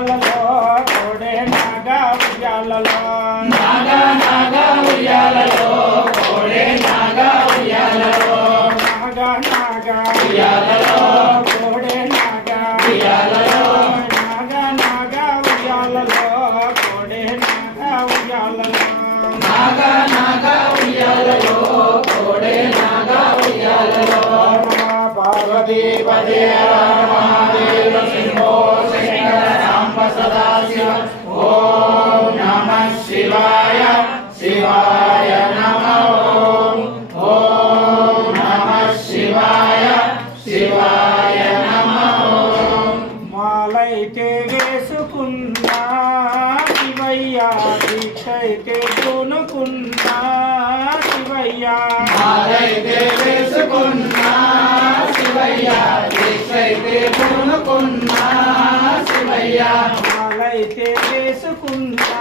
ఉయ్యాలలో కోడే నాగా ఉయ్యాలలో నాగా నాగా ఉయ్యాలలో కోడే నాగా ఉయ్యాలలో నాగా నాగా ఉయ్యాలలో కోడే నాగా ఉయ్యాలలో నాగా నాగా ఉయ్యాలలో కోడే నాగా ఉయ్యాలలో నాగా నాగా ఉయ్యాలలో కోడే నాగా ఉయ్యాలలో పార్వతీ పదే మహాదేవ శంభో శంకర సాంబ సదాశివ ఓం నమః శివాయ శివాయ నమః ఓం నమః శివాయ శివాయ నమః మాలైతే వేసుకున్నా శివయ్యా దీక్షైతే పూనుకున్నా శివయ్యా మాలైతే వేసుకున్నా శివయ్య దీక్షైతే పూనుకున్నా శివయ్య మాలైతే వేసుకున్నా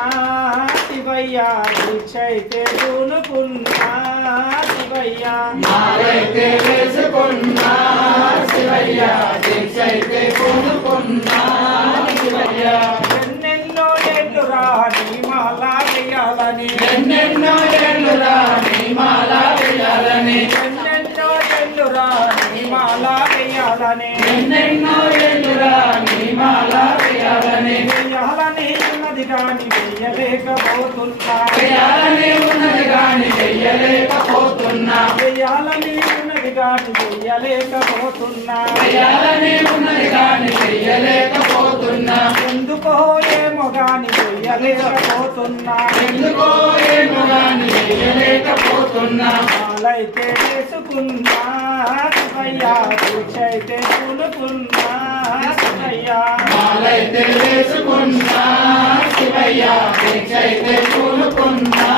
శివయ్యా దీక్షైతే పూనుకున్నా శివయ్యా మాలైతే వేసుకున్నా శివయ్య దీక్షైతే పూనుకున్నా శివయ్య ఎన్నెన్నో ఏళ్ళు రాని మాల వేయాలని ఎన్నెన్నో ఏళ్ళు రాని మాల వేయాలని ఎన్నెన్నో ఏళ్ళు రాని మాల వేయాలని ఎన్నెన్నో ఏళ్ళు రాని మాల వేయాలని వేయాలని ఉన్నది కాని వేయలేకపోతున్నా వేయాలని ఉన్నది కాని చెయ్యలేకపోతున్నా వేయాలని ఉన్నది కాని వేయలేకపోతున్నా వేయాలని ఉన్నది కాని చెయ్యలేకపోతున్నా ఎందుకో ఏమో గాని వేయలేకపోతున్నా ఎందుకో ఏమో గాని చెయ్యలేకపోతున్నా మాలైతే వేసుకున్నా శివయ్యా దీక్షైతే పూనుకున్నా శివయ్యా మాలైతే వేసుకున్నా శివయ్య దీక్షైతే పూనుకున్నా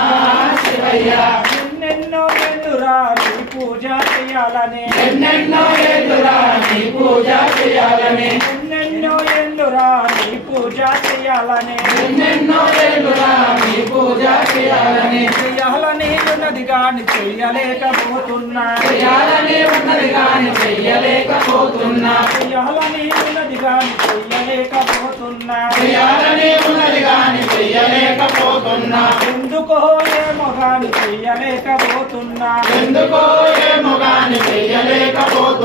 శివయ్య ఎన్నెన్నో ఏళ్ళు రాని పూజ చేయాలని ఎన్నెన్నో ఏళ్ళు రాని పూజ చేయాలని ఎన్నెన్నో ఏళ్ళు రాని పూజ చేయాలని ఎన్నెన్నో ఏళ్ళు రాని పూజ చేయాలని చేయాలని ఉన్నది కాని చెయ్యలేకపోతున్నా చేయాలని ఉన్నది కాని చెయ్యలేకపోతున్నా చేయాలని ఉన్నది కాని చెయ్యలేకపోతున్నా చేయాలని ఉన్నది కాని చెయ్యలేకపోతున్నా ఎందుకో ఏమో గాని చెయ్యలేకపోతున్నా ఎందుకో ఏమో గాని చెయ్యలేకపోతున్నా